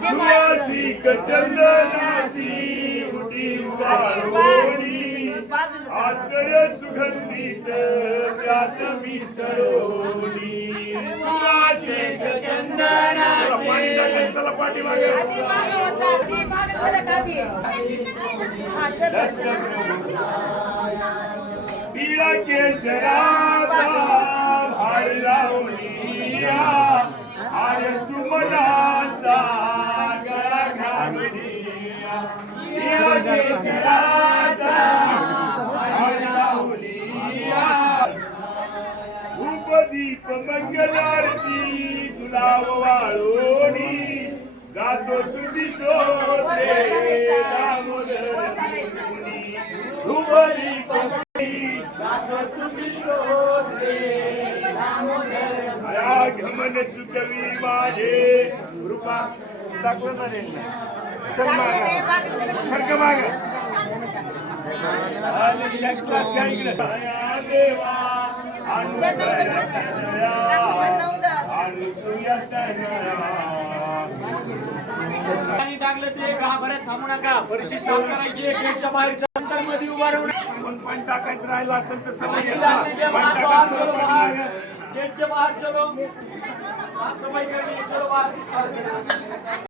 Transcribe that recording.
सुवासिक चंदनासी उडी वारोणी आत्मय सुगंधित व्यात मिसळोणी सुवासिक चंदनासी चला पाठीमागे पिळा केशराचा भार लावणीया आय सुमनाचा गळा घालणीया पिळा केशराचा भार लावणीया उपदीप मंगलारती तुला वाळोणी गातो सुदितो ते दामोदर उपदीप घमन चुकवी माझे कृपा दाखवत नाही सारखं माग देवा टाकलं ते घाबरत थांबू नका परिशी साफ करायची गेटच्या बाहेर अंतर मध्ये उभा राहून पण टाकायचं राहिलं असेल तर गेटच्या बाहेर चलो साफ सफाई करनी चलो बाहर